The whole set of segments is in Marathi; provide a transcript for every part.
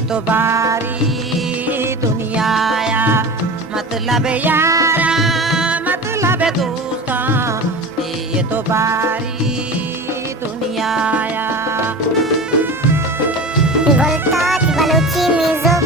ये तो बारी दुनिया आया, मतलब यारा मतलब दोस्ता, ये तो बारी दुनिया आया। Voltage Balochi Music.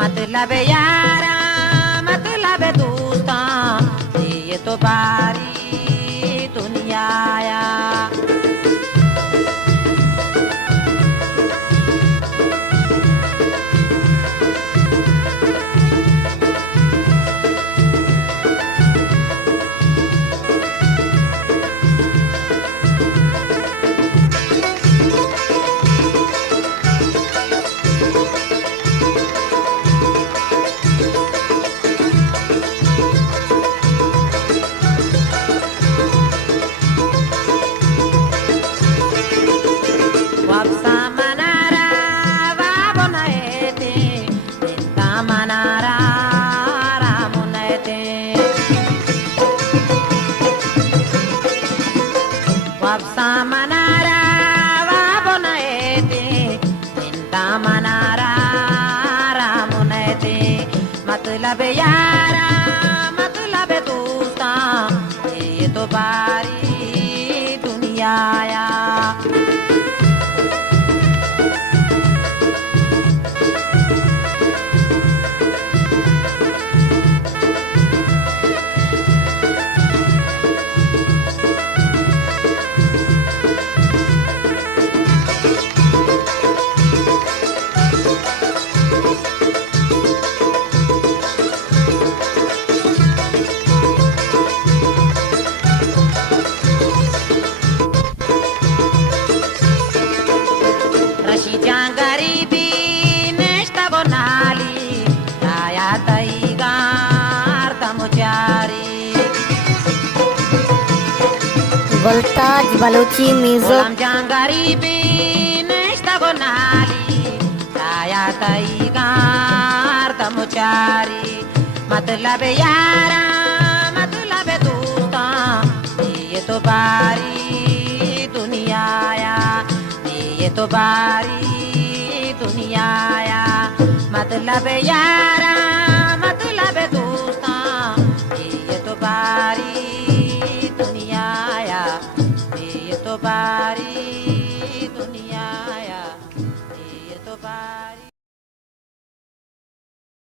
मतलब यारा मतलब दोस्ता, ये तो बारी दुनिया आया। मतलब यारा मतलब दोस्ता, ये तो बारी दुनिया आया। Voltage Balochi Music. मतलब यारा मतलब दोस्ता, ये तो बारी दुनिया आया, ये तो बारी दुनिया आया। मतलब यारा